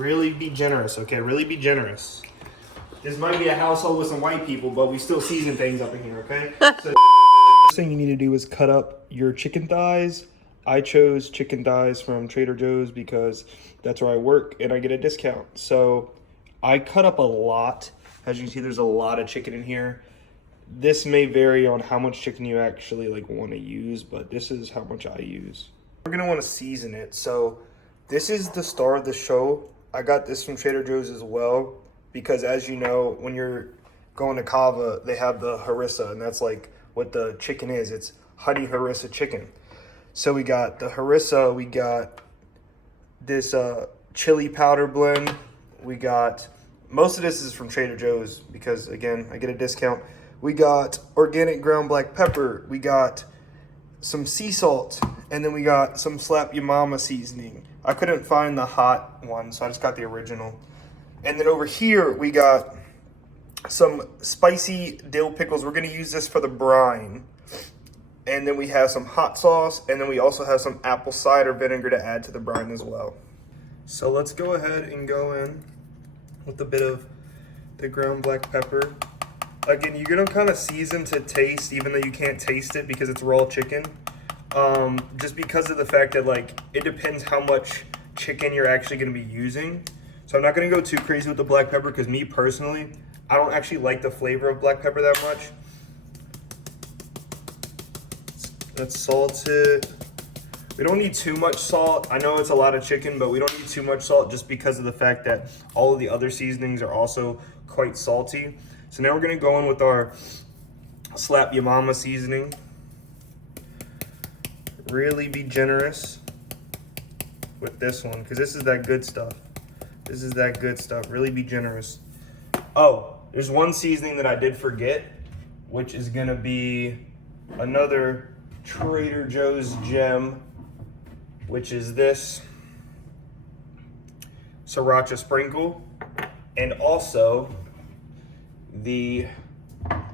Really be generous, okay? Really be generous. This might be a household with some white people, but we still season things up in here, okay? So first thing you need to do is cut up your chicken thighs. I chose chicken thighs from Trader Joe's because that's where I work and I get a discount. So I cut up a lot. As you can see, there's a lot of chicken in here. This may vary on how much chicken you actually want to use, but this is how much I use. We're gonna want to season it. So this is the star of the show. I got this from Trader Joe's as well because, as you know, when you're going to CAVA, they have the Harissa, and that's like what the chicken is. It's honey Harissa chicken. So we got the Harissa, we got this chili powder blend. We got, most of this is from Trader Joe's because, again, I get a discount. We got organic ground black pepper. We got some sea salt, and then we got some Slap Your Mama seasoning. I couldn't find the hot one, so I just got the original. And then over here, we got some spicy dill pickles. We're gonna use this for the brine. And then we have some hot sauce, and then we also have some apple cider vinegar to add to the brine as well. So let's go ahead and go in with a bit of the ground black pepper. Again, you're gonna kind of season to taste, even though you can't taste it because it's raw chicken. Just because of the fact that it depends how much chicken you're actually gonna be using. So I'm not gonna go too crazy with the black pepper because me personally, I don't actually like the flavor of black pepper that much. Let's salt it. We don't need too much salt. I know it's a lot of chicken, but we don't need too much salt just because of the fact that all of the other seasonings are also quite salty. So now we're gonna go in with our Slap Your Mama seasoning. Really be generous with this one because this is that good stuff. This is that good stuff. Really be generous. Oh, there's one seasoning that I did forget, which is gonna be another Trader Joe's gem, which is this sriracha sprinkle, and also the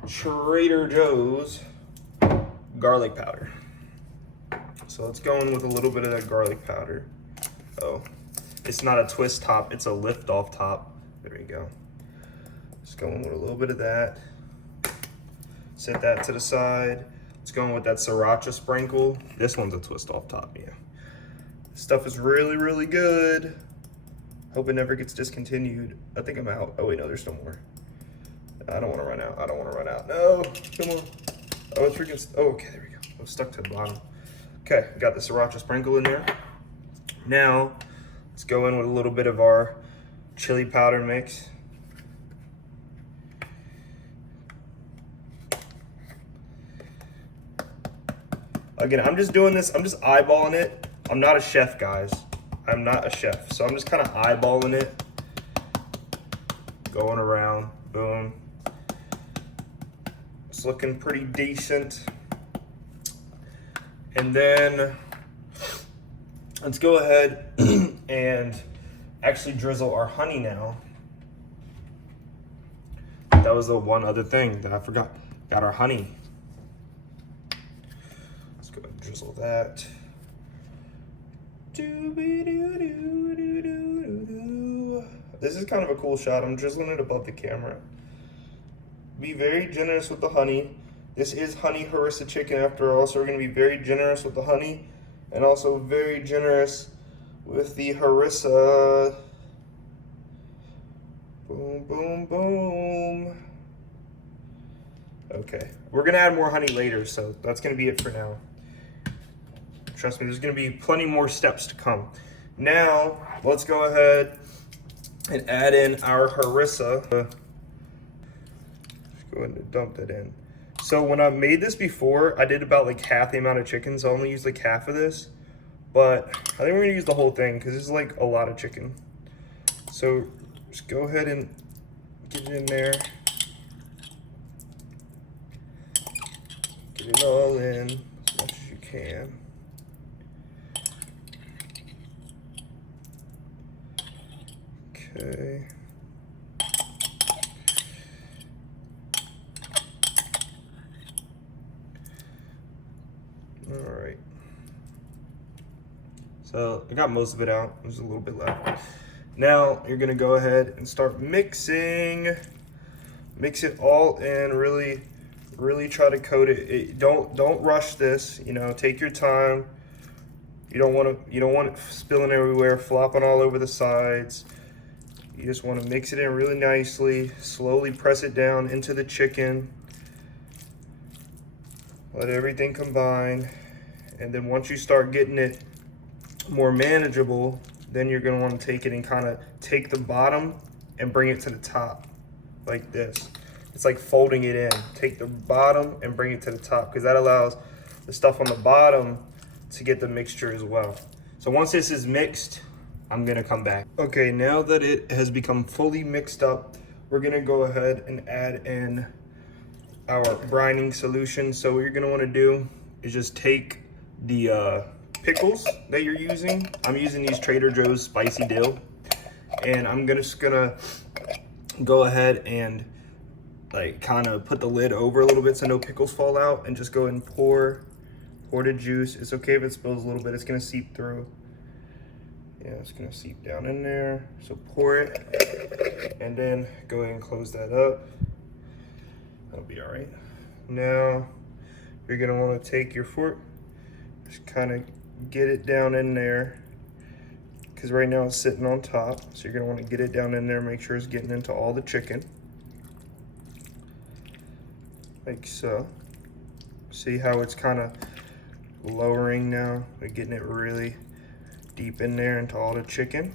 Trader Joe's garlic powder. So let's go in with a little bit of that garlic powder. Oh, it's not a twist top, it's a lift off top. There you go. Just go in with a little bit of that. Set that to the side. Let's go in with that sriracha sprinkle. This one's a twist off top, yeah. This stuff is really, really good. Hope it never gets discontinued. I think I'm out. Oh wait, no, there's still more. I don't want to run out. I don't want to run out. No, come on. Oh, it's freaking. Oh, okay, there we go. I was stuck to the bottom. Okay, got the sriracha sprinkle in there. Now, let's go in with a little bit of our chili powder mix. Again, I'm just doing this. I'm just eyeballing it. I'm not a chef, guys. I'm not a chef, so I'm just kind of eyeballing it. Going around, boom. It's looking pretty decent. And then let's go ahead and actually drizzle our honey now. That was the one other thing that I forgot. Got our honey. Let's go ahead and drizzle that. This is kind of a cool shot. I'm drizzling it above the camera. Be very generous with the honey. This is honey Harissa chicken after all, so we're gonna be very generous with the honey and also very generous with the Harissa. Boom, boom, boom. Okay, we're gonna add more honey later, so that's gonna be it for now. Trust me, there's gonna be plenty more steps to come. Now, let's go ahead and add in our Harissa. Just go ahead and dump that in. So when I made this before, I did about half the amount of chicken, so I only used half of this. But I think we're gonna use the whole thing because this is a lot of chicken. So just go ahead and get it in there. Get it all in as much as you can. Okay. All right. So I got most of it out. There's a little bit left. Now you're gonna go ahead and start mixing. Mix it all in, really try to coat it. Don't rush this, you know, take your time. You don't want it spilling everywhere, flopping all over the sides. You just want to mix it in really nicely, slowly press it down into the chicken. Let everything combine. And then once you start getting it more manageable, then you're gonna want to take it and kind of take the bottom and bring it to the top like this. It's like folding it in. Take the bottom and bring it to the top, because that allows the stuff on the bottom to get the mixture as well. So once this is mixed, I'm gonna come back. Okay, now that it has become fully mixed up, we're gonna go ahead and add in our brining solution. So what you're gonna wanna do is just take the pickles that you're using. I'm using these Trader Joe's spicy dill, and I'm just gonna go ahead and like kind of put the lid over a little bit so no pickles fall out, and just go and pour the juice. It's okay if it spills a little bit, it's gonna seep through. Yeah, it's gonna seep down in there. So pour it, and then go ahead and close that up. That'll be all right. Now, you're gonna wanna take your fork, just kind of get it down in there, because right now it's sitting on top. So you're gonna wanna get it down in there, make sure it's getting into all the chicken. Like so. See how it's kind of lowering now? We're getting it really deep in there into all the chicken.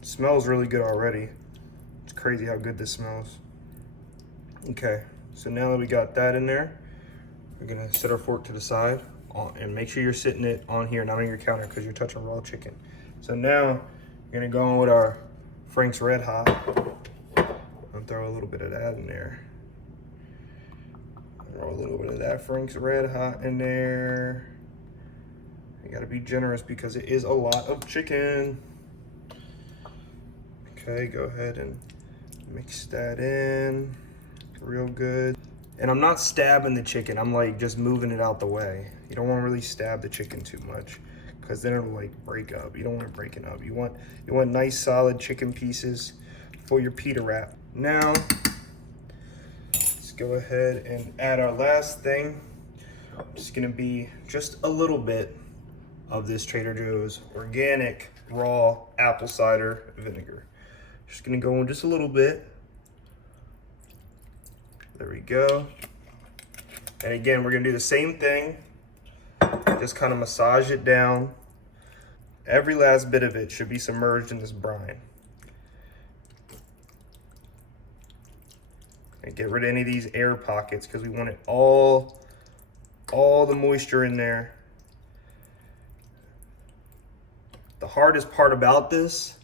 It smells really good already. It's crazy how good this smells. Okay, so now that we got that in there, we're gonna set our fork to the side and make sure you're sitting it on here, not on your counter, because you're touching raw chicken. So now you're gonna go in with our Frank's Red Hot and throw a little bit of that in there. Throw a little bit of that Frank's Red Hot in there. You gotta be generous because it is a lot of chicken. Okay, go ahead and mix that in real good. And I'm not stabbing the chicken, I'm like just moving it out the way. You don't want to really stab the chicken too much, because then it'll like break up. You don't want it breaking up. You want nice solid chicken pieces for your pita wrap. Now, go ahead and add our last thing. It's gonna be just a little bit of this Trader Joe's organic raw apple cider vinegar. Just gonna go in just a little bit. There we go. And again, we're gonna do the same thing. Just kind of massage it down. Every last bit of it should be submerged in this brine. And get rid of any of these air pockets, because we want it all the moisture in there. The hardest part about this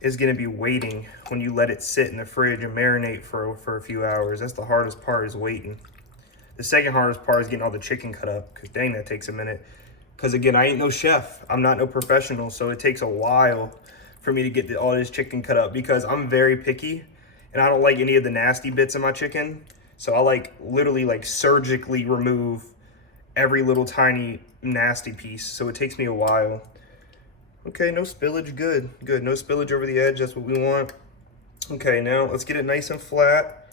is gonna be waiting when you let it sit in the fridge and marinate for a few hours. That's the hardest part, is waiting. The second hardest part is getting all the chicken cut up, because dang, that takes a minute. Because again, I ain't no chef, I'm not no professional, so it takes a while for me to get all this chicken cut up, because I'm very picky. And I don't like any of the nasty bits of my chicken. So I like literally like surgically remove every little tiny nasty piece. So it takes me a while. Okay, no spillage, good. Good, no spillage over the edge, that's what we want. Okay, now let's get it nice and flat.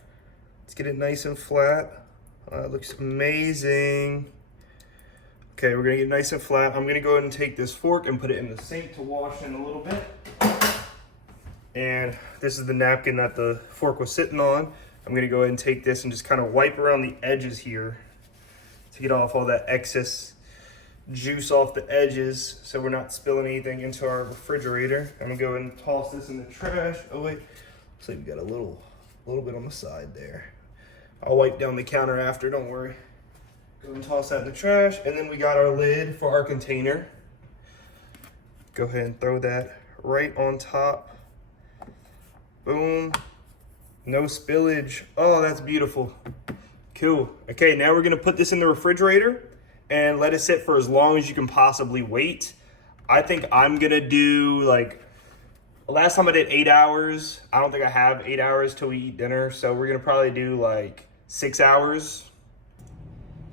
Let's get it nice and flat. It looks amazing. Okay, we're gonna get it nice and flat. I'm gonna go ahead and take this fork and put it in the sink to wash in a little bit. And this is the napkin that the fork was sitting on. I'm gonna go ahead and take this and just kind of wipe around the edges here to get off all that excess juice off the edges, so we're not spilling anything into our refrigerator. I'm gonna go ahead and toss this in the trash. Oh wait, looks like we got a little bit on the side there. I'll wipe down the counter after, don't worry. Go ahead and toss that in the trash. And then we got our lid for our container. Go ahead and throw that right on top. Boom, no spillage. Oh, that's beautiful. Cool. Okay, now we're gonna put this in the refrigerator and let it sit for as long as you can possibly wait. I think I'm gonna do like, last time I did 8 hours. I don't think I have 8 hours till we eat dinner. So we're gonna probably do like 6 hours.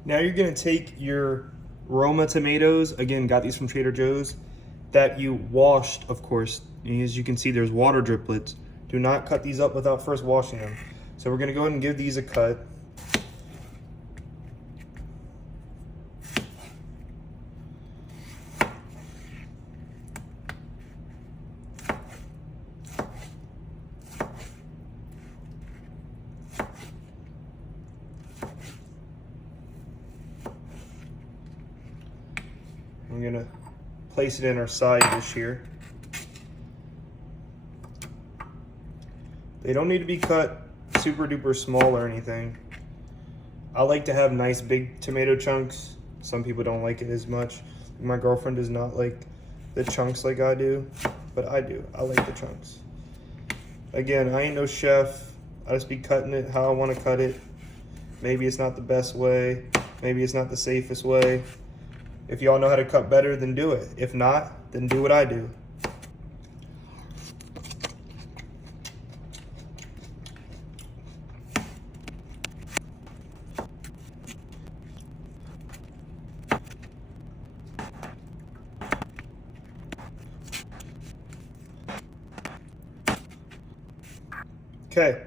Now you're gonna take your Roma tomatoes, again, got these from Trader Joe's, that you washed, of course. As you can see, there's water driplets. Do not cut these up without first washing them. So we're gonna go ahead and give these a cut. I'm gonna place it in our side dish here. They don't need to be cut super duper small or anything. I like to have nice big tomato chunks. Some people don't like it as much. My girlfriend does not like the chunks like I do, but I do. I like the chunks. Again, I ain't no chef. I just be cutting it how I want to cut it. Maybe it's not the best way. Maybe it's not the safest way. If y'all know how to cut better, then do it. If not, then do what I do. Okay,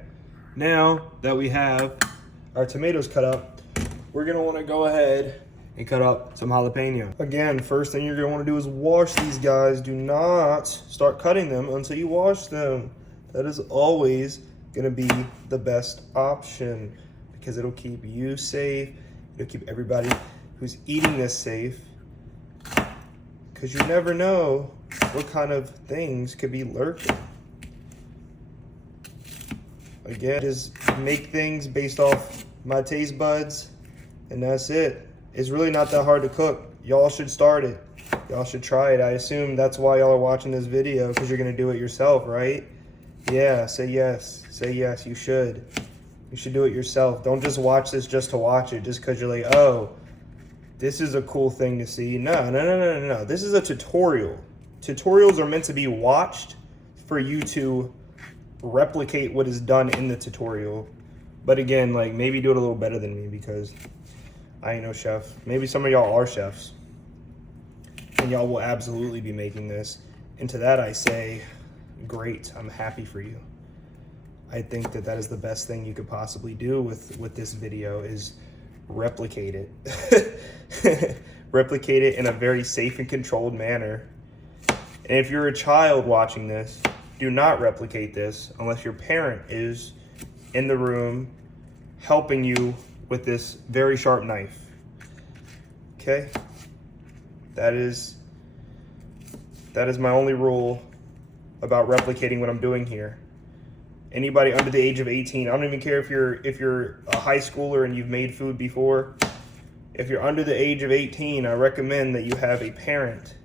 now that we have our tomatoes cut up, we're gonna wanna go ahead and cut up some jalapeno. Again, first thing you're gonna wanna do is wash these guys. Do not start cutting them until you wash them. That is always gonna be the best option because it'll keep you safe. It'll keep everybody who's eating this safe, because you never know what kind of things could be lurking. Again, just make things based off my taste buds, and that's it. It's really not that hard to cook. Y'all should start it. Y'all should try it. I assume that's why y'all are watching this video, because you're gonna do it yourself, right? Yeah, say yes. Say yes, you should. You should do it yourself. Don't just watch this just to watch it, just because you're like, oh, this is a cool thing to see. No. This is a tutorial. Tutorials are meant to be watched for you to replicate what is done in the tutorial. But again, like, maybe do it a little better than me, because I ain't no chef. Maybe some of y'all are chefs, and y'all will absolutely be making this. And to that I say, great, I'm happy for you. I think that that is the best thing you could possibly do with this video, is replicate it. Replicate it in a very safe and controlled manner. And if you're a child watching this, do not replicate this unless your parent is in the room helping you with this very sharp knife. Okay? That is my only rule about replicating what I'm doing here. Anybody under the age of 18, I don't even care if you're a high schooler and you've made food before. If you're under the age of 18, I recommend that you have a parent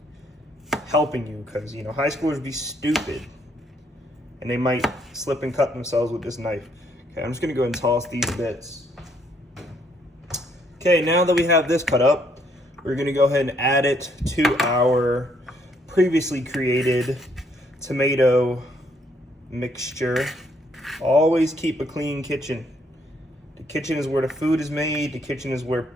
helping you, because, you know, high schoolers be stupid and they might slip and cut themselves with this knife. Okay, I'm just gonna go ahead and toss these bits. Okay, now that we have this cut up, we're gonna go ahead and add it to our previously created tomato mixture. Always keep a clean kitchen. The kitchen is where the food is made. The kitchen is where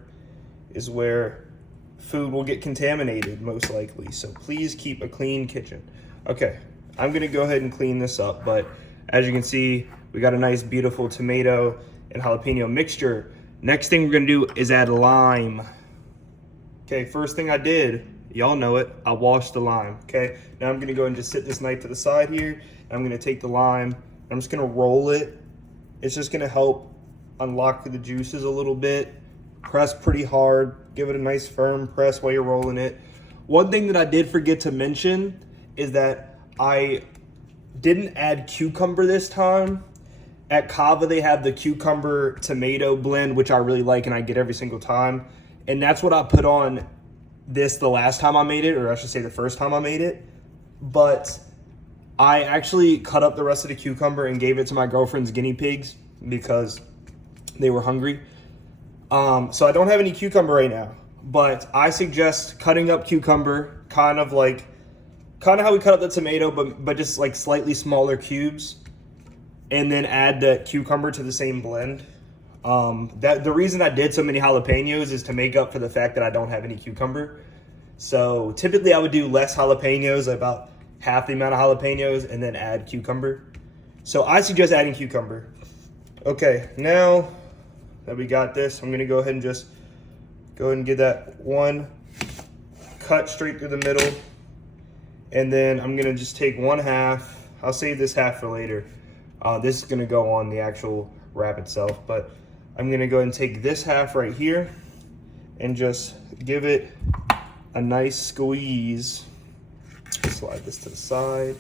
food will get contaminated, most likely. So please keep a clean kitchen. Okay, I'm gonna go ahead and clean this up, but as you can see, we got a nice, beautiful tomato and jalapeno mixture. Next thing we're gonna do is add lime. Okay, first thing I did, y'all know it, I washed the lime, okay? Now I'm gonna go and just sit this knife to the side here. I'm gonna take the lime, I'm just gonna roll it. It's just gonna help unlock the juices a little bit. Press pretty hard, give it a nice firm press while you're rolling it. One thing that I did forget to mention is that I didn't add cucumber this time. At CAVA, they have the cucumber tomato blend, which I really like and I get every single time. And that's what I put on this the last time I made it, or I should say the first time I made it. But I actually cut up the rest of the cucumber and gave it to my girlfriend's guinea pigs because they were hungry. So I don't have any cucumber right now, but I suggest cutting up cucumber kind of how we cut up the tomato, but just like slightly smaller cubes, and then add the cucumber to the same blend. The reason I did so many jalapenos is to make up for the fact that I don't have any cucumber. So typically I would do less jalapenos, like about half the amount of jalapenos, and then add cucumber. So I suggest adding cucumber. Okay, now that we got this, I'm gonna go ahead and just go ahead and get that one cut straight through the middle. And then I'm gonna just take one half. I'll save this half for later. This is gonna go on the actual wrap itself, but I'm gonna go ahead and take this half right here and just give it a nice squeeze. Slide this to the side.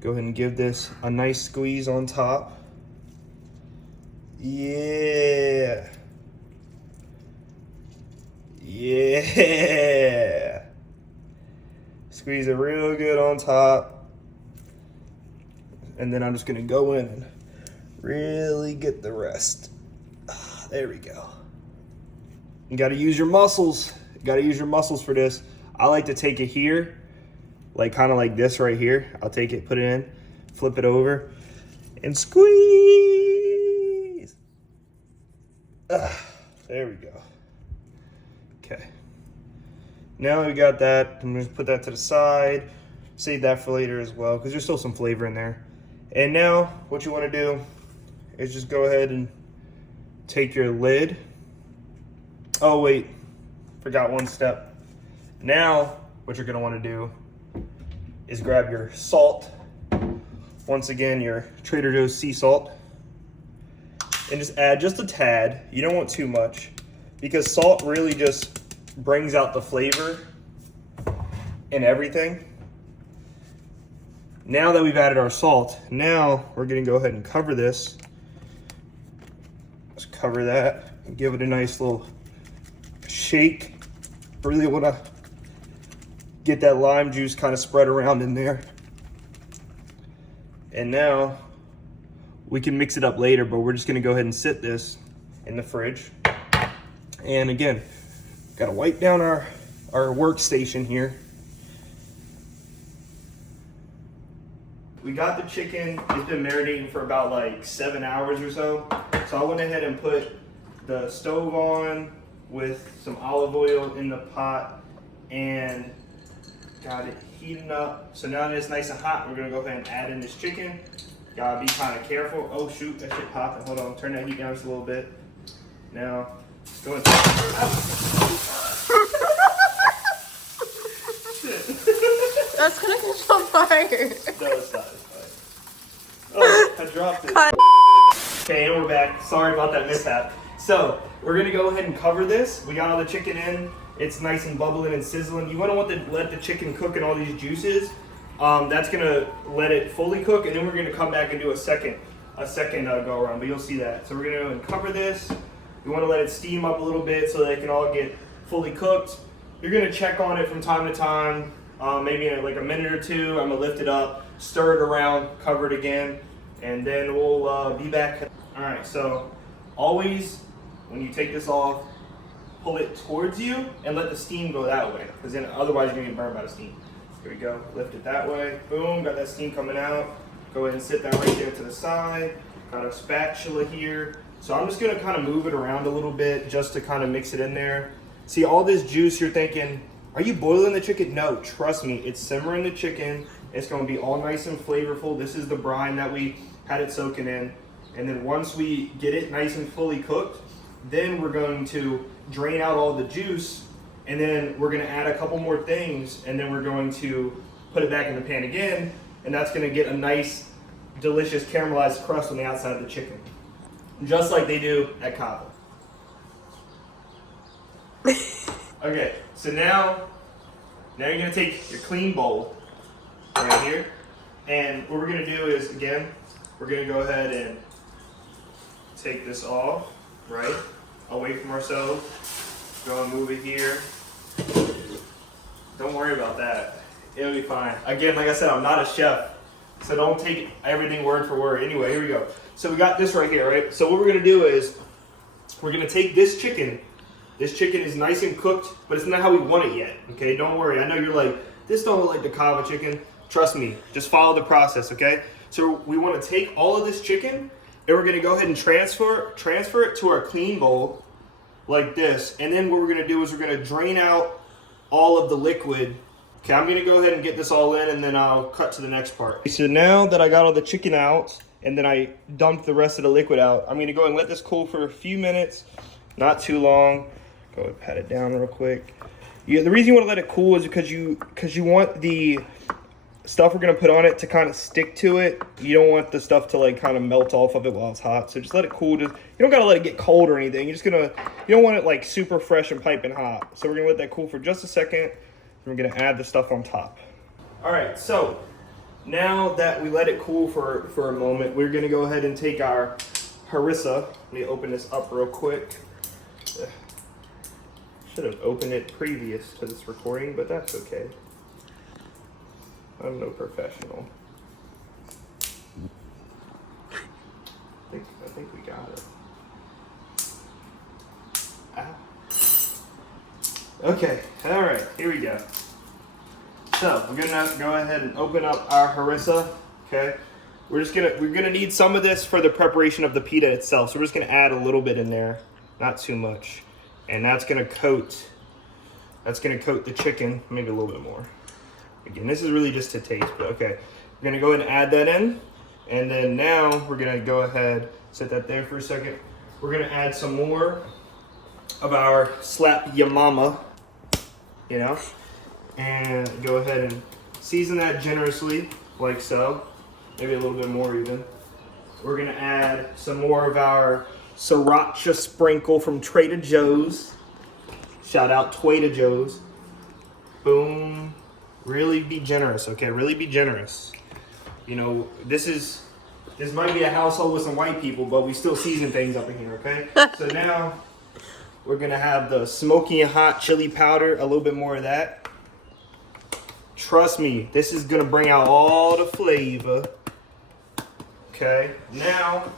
Go ahead and give this a nice squeeze on top. Yeah. Yeah. Squeeze it real good on top. And then I'm just gonna go in and really get the rest. There we go. You gotta use your muscles. You gotta use your muscles for this. I like to take it here, like kind of like this right here. I'll take it, put it in, flip it over, and squeeze. There we go. Okay. Now we got that. I'm gonna put that to the side. Save that for later as well, because there's still some flavor in there. And now what you want to do is just go ahead and take your lid. Oh wait, forgot one step. Now what you're gonna want to do is grab your salt. Once again, your Trader Joe's sea salt, and just add just a tad. You don't want too much, because salt really just brings out the flavor in everything. Now that we've added our salt, now we're gonna go ahead and cover this. Let's cover that and give it a nice little shake. Really wanna get that lime juice kind of spread around in there. And now we can mix it up later, but we're just gonna go ahead and sit this in the fridge. And again, gotta wipe down our workstation here. We got the chicken. It's been marinating for about like 7 hours or so. So I went ahead and put the stove on with some olive oil in the pot and got it heating up. So now that it's nice and hot, we're gonna go ahead and add in this chicken. Gotta be kind of careful. Oh shoot, that shit popping. Hold on, turn that heat down just a little bit. Now, go ahead. That's gonna catch on fire. No, it's not. It's fine. Oh, I dropped it. Cut. Okay, and we're back. Sorry about that mishap. So, we're gonna go ahead and cover this. We got all the chicken in. It's nice and bubbling and sizzling. You wanna let the chicken cook in all these juices. That's gonna let it fully cook, and then we're gonna come back and do a second go around, but you'll see that. So we're gonna go ahead and cover this. We wanna let it steam up a little bit so that it can all get fully cooked. You're gonna check on it from time to time. Maybe in like a minute or two. I'm gonna lift it up, stir it around, cover it again, and then we'll be back. All right, so always when you take this off, pull it towards you and let the steam go that way, because then otherwise you're gonna get burned by the steam. Here we go, lift it that way, boom, got that steam coming out. Go ahead and sit that right there to the side. Got a spatula here. So I'm just gonna kind of move it around a little bit just to kind of mix it in there. See all this juice, you're thinking, are you boiling the chicken? No, trust me, it's simmering the chicken. It's gonna be all nice and flavorful. This is the brine that we had it soaking in. And then once we get it nice and fully cooked, then we're going to drain out all the juice, and then we're gonna add a couple more things, and then we're going to put it back in the pan again, and that's gonna get a nice, delicious caramelized crust on the outside of the chicken. Just like they do at CAVA. Okay, so now you're gonna take your clean bowl right here, and what we're gonna do is, again, we're gonna go ahead and take this off, right, away from ourselves. Go and move it here. Don't worry about that. It'll be fine. Again, like I said, I'm not a chef, so don't take everything word for word. Anyway, here we go. So we got this right here, right? So what we're gonna do is, we're gonna take this chicken. This chicken is nice and cooked, but it's not how we want it yet, okay? Don't worry. I know you're like, this don't look like the CAVA chicken. Trust me, just follow the process, okay? So we wanna take all of this chicken, and we're gonna go ahead and transfer it to our clean bowl, like this. And then what we're gonna do is we're gonna drain out all of the liquid. Okay, I'm gonna go ahead and get this all in and then I'll cut to the next part. So now that I got all the chicken out and then I dumped the rest of the liquid out, I'm gonna go and let this cool for a few minutes, not too long. Go and pat it down real quick. Yeah, the reason you want to let it cool is because you want the stuff we're gonna put on it to kind of stick to it. You don't want the stuff to like kind of melt off of it while it's hot. So just let it cool. You don't gotta let it get cold or anything. You don't want it like super fresh and piping hot. So we're gonna let that cool for just a second. We're gonna add the stuff on top. All right, so now that we let it cool for a moment, we're gonna go ahead and take our harissa. Let me open this up real quick. Should have opened it previous to this recording, but that's okay. I'm no professional. I think we got it. Ah. Okay, all right, here we go. So we're gonna go ahead and open up our harissa. Okay, we're gonna need some of this for the preparation of the pita itself. So we're just gonna add a little bit in there, not too much, and that's gonna coat the chicken, maybe a little bit more. Again, this is really just to taste, but okay. We're gonna go ahead and add that in, and then now we're gonna go ahead, set that there for a second. We're gonna add some more of our slap ya mama, you know, and go ahead and season that generously, like so. Maybe a little bit more even. We're gonna add some more of our sriracha sprinkle from Trader Joe's. Shout out Trader Joe's. Boom. Really be generous, okay? Really be generous. You know, this might be a household with some white people, but we still season things up in here, okay? So now we're gonna have the smoky and hot chili powder, a little bit more of that. Trust me, this is gonna bring out all the flavor. Okay, now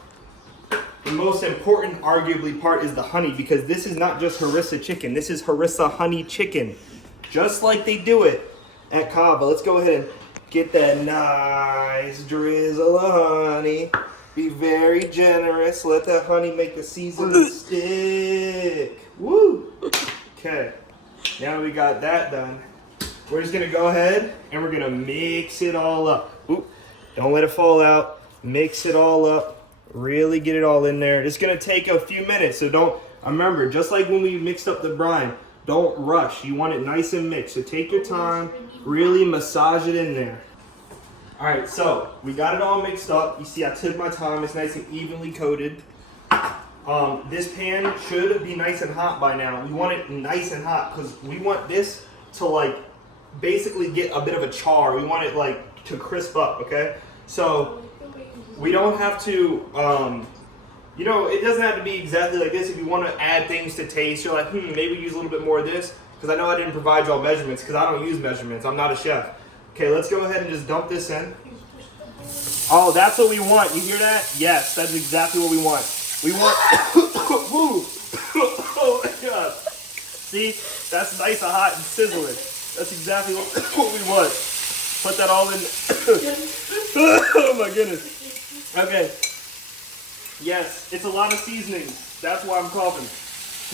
the most important, arguably, part is the honey, because this is not just harissa chicken. This is harissa honey chicken, just like they do it at CAVA. Let's go ahead and get that nice drizzle of honey. Be very generous. Let that honey make the seasoning stick. Woo! Okay, now we got that done. We're just gonna go ahead and we're gonna mix it all up. Oop, don't let it fall out. Mix it all up. Really get it all in there. It's gonna take a few minutes, so don't, remember, just like when we mixed up the brine, don't rush. You want it nice and mixed, so take your time, really massage it in there. All right, so we got it all mixed up. You see I took my time, it's nice and evenly coated. This pan should be nice and hot by now. We want it nice and hot because we want this to like basically get a bit of a char. We want it like to crisp up, okay? So we don't have to, you know, it doesn't have to be exactly like this. If you want to add things to taste, you're like, maybe use a little bit more of this. Because I know I didn't provide y'all measurements because I don't use measurements. I'm not a chef. Okay, let's go ahead and just dump this in. Oh, that's what we want. You hear that? Yes, that's exactly what we want. We want, oh my God. See, that's nice and hot and sizzling. That's exactly what we want. Put that all in. Oh my goodness. Okay. Yes, it's a lot of seasonings. That's why I'm coughing.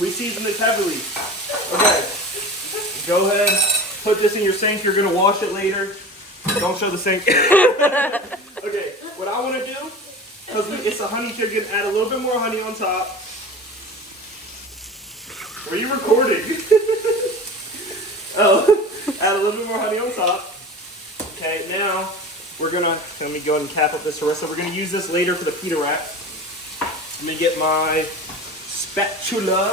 We season this heavily. Okay. Go ahead. Put this in your sink. You're going to wash it later. Don't show the sink. Okay. What I want to do, because it's a honey chicken, add a little bit more honey on top. Are you recording? Oh. Add a little bit more honey on top. Okay, now we're gonna, let me go ahead and cap up this harissa. We're gonna use this later for the pita wrap. I'm gonna get my spatula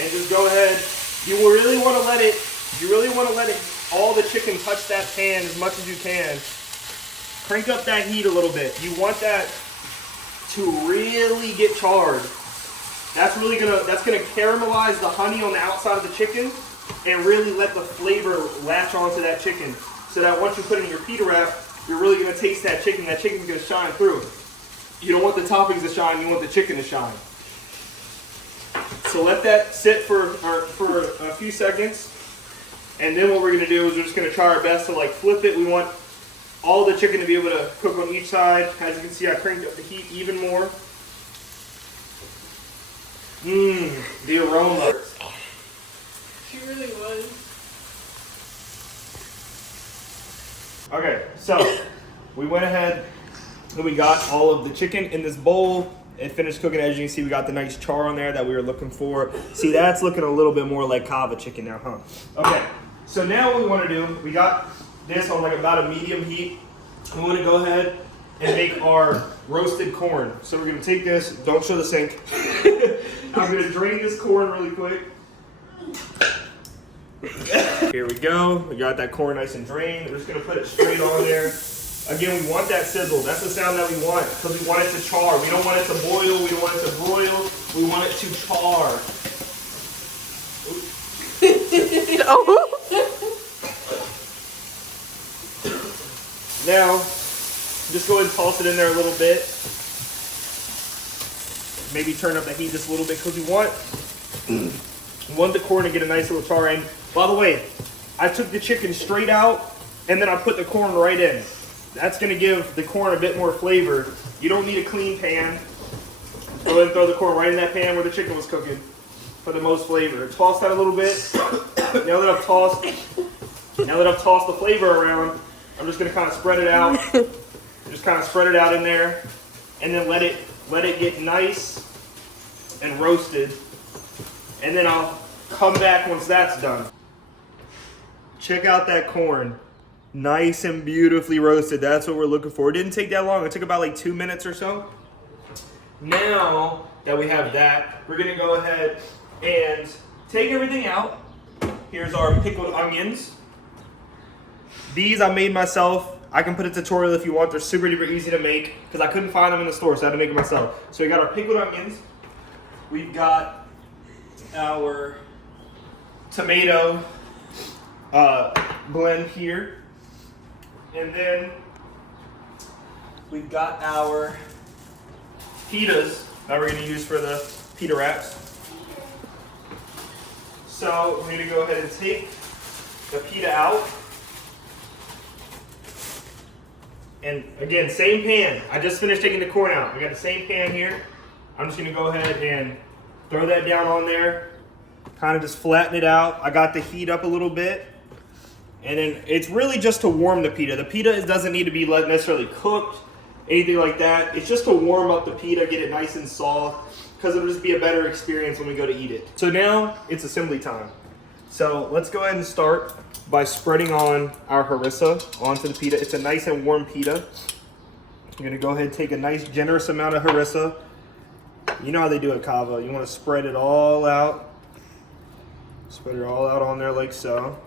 and just go ahead. You really want to let it, all the chicken touch that pan as much as you can. Crank up that heat a little bit. You want that to really get charred. That's gonna caramelize the honey on the outside of the chicken and really let the flavor latch onto that chicken. So that once you put it in your pita wrap, you're really gonna taste that chicken. That chicken's gonna shine through. You don't want the toppings to shine, you want the chicken to shine. So let that sit for a few seconds. And then what we're gonna do is we're just gonna try our best to like flip it. We want all the chicken to be able to cook on each side. As you can see, I cranked up the heat even more. The aroma. She really was. Okay, so we went ahead and we got all of the chicken in this bowl. It finished cooking. As you can see, we got the nice char on there that we were looking for. See, that's looking a little bit more like CAVA chicken now, huh? Okay, so now what we want to do, we got this on like about a medium heat. We want to go ahead and make our roasted corn. So we're going to take this, don't show the sink. I'm going to drain this corn really quick. Here we go. We got that corn nice and drained. We're just going to put it straight on there. Again, we want that sizzle. That's the sound that we want because we want it to char. We don't want it to boil. We don't want it to broil. We want it to char. Now, just go ahead and toss it in there a little bit. Maybe turn up the heat just a little bit because we want the corn to get a nice little char in. By the way, I took the chicken straight out and then I put the corn right in. That's going to give the corn a bit more flavor. You don't need a clean pan. Go ahead and throw the corn right in that pan where the chicken was cooking for the most flavor. Toss that a little bit. Now that I've tossed the flavor around, I'm just going to kind of spread it out. Just kind of spread it out in there, and then let it get nice and roasted. And then I'll come back once that's done. Check out that corn. Nice and beautifully roasted. That's what we're looking for. It didn't take that long. It took about like 2 minutes or so. Now that we have that, we're gonna go ahead and take everything out. Here's our pickled onions. These I made myself. I can put a tutorial if you want. They're super duper easy to make because I couldn't find them in the store, so I had to make it myself. So we got our pickled onions. We've got our tomato blend here. And then we've got our pitas that we're going to use for the pita wraps. So we're going to go ahead and take the pita out. And again, same pan. I just finished taking the corn out. I got the same pan here. I'm just going to go ahead and throw that down on there. Kind of just flatten it out. I got the heat up a little bit. And then it's really just to warm the pita. The pita doesn't need to be necessarily cooked, anything like that. It's just to warm up the pita, get it nice and soft, because it'll just be a better experience when we go to eat it. So now it's assembly time. So let's go ahead and start by spreading on our harissa onto the pita. It's a nice and warm pita. You're gonna go ahead and take a nice generous amount of harissa. You know how they do at CAVA. You wanna spread it all out. Spread it all out on there like so.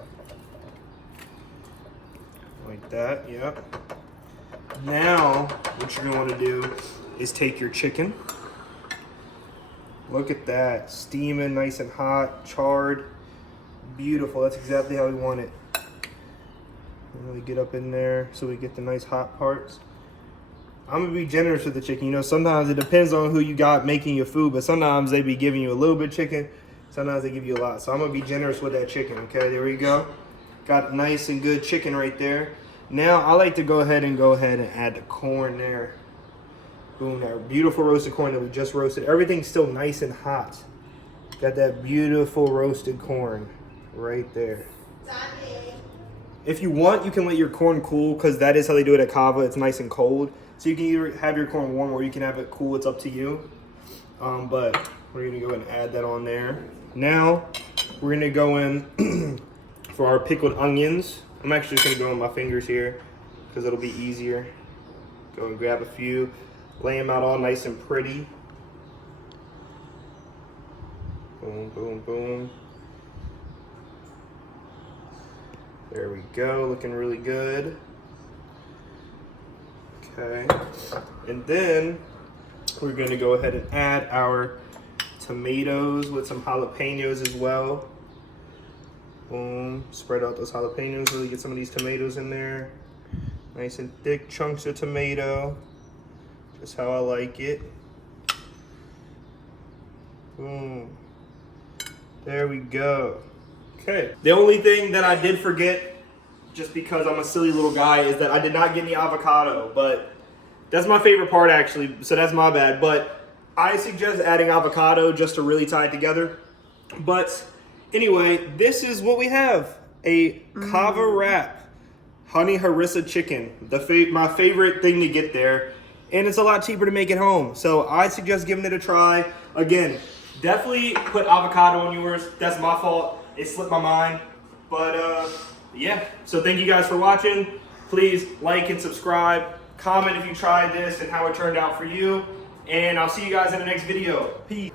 Like that, yep. Now, what you're gonna wanna do is take your chicken. Look at that, steaming nice and hot, charred, beautiful. That's exactly how we want it. Really get up in there so we get the nice hot parts. I'm gonna be generous with the chicken. You know, sometimes it depends on who you got making your food, but sometimes they be giving you a little bit of chicken, sometimes they give you a lot. So I'm gonna be generous with that chicken, okay? There we go. Got nice and good chicken right there. Now I like to go ahead and add the corn there. Boom, that beautiful roasted corn that we just roasted. Everything's still nice and hot. Got that beautiful roasted corn right there. If you want, you can let your corn cool because that is how they do it at CAVA. It's nice and cold. So you can either have your corn warm or you can have it cool. It's up to you. But we're gonna go ahead and add that on there. Now we're gonna go in for our pickled onions. I'm actually just gonna go with my fingers here because it'll be easier. Go and grab a few, lay them out all nice and pretty. Boom, boom, boom. There we go, looking really good. Okay, and then we're gonna go ahead and add our tomatoes with some jalapenos as well. Boom, spread out those jalapenos, really get some of these tomatoes in there. Nice and thick chunks of tomato, just how I like it. Boom, there we go. Okay, the only thing that I did forget, just because I'm a silly little guy, is that I did not get any avocado, but that's my favorite part actually, so that's my bad. But I suggest adding avocado just to really tie it together. But anyway, this is what we have, a CAVA wrap. honey harissa chicken. My favorite thing to get there. And it's a lot cheaper to make at home. So I suggest giving it a try. Again, definitely put avocado on yours. That's my fault. It slipped my mind. But yeah, so thank you guys for watching. Please like and subscribe. Comment if you tried this and how it turned out for you. And I'll see you guys in the next video. Peace.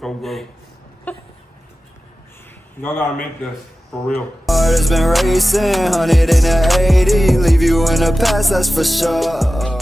So good. Y'all gotta make this for real. Heart has been racing, 180, leave you in the past, that's for sure.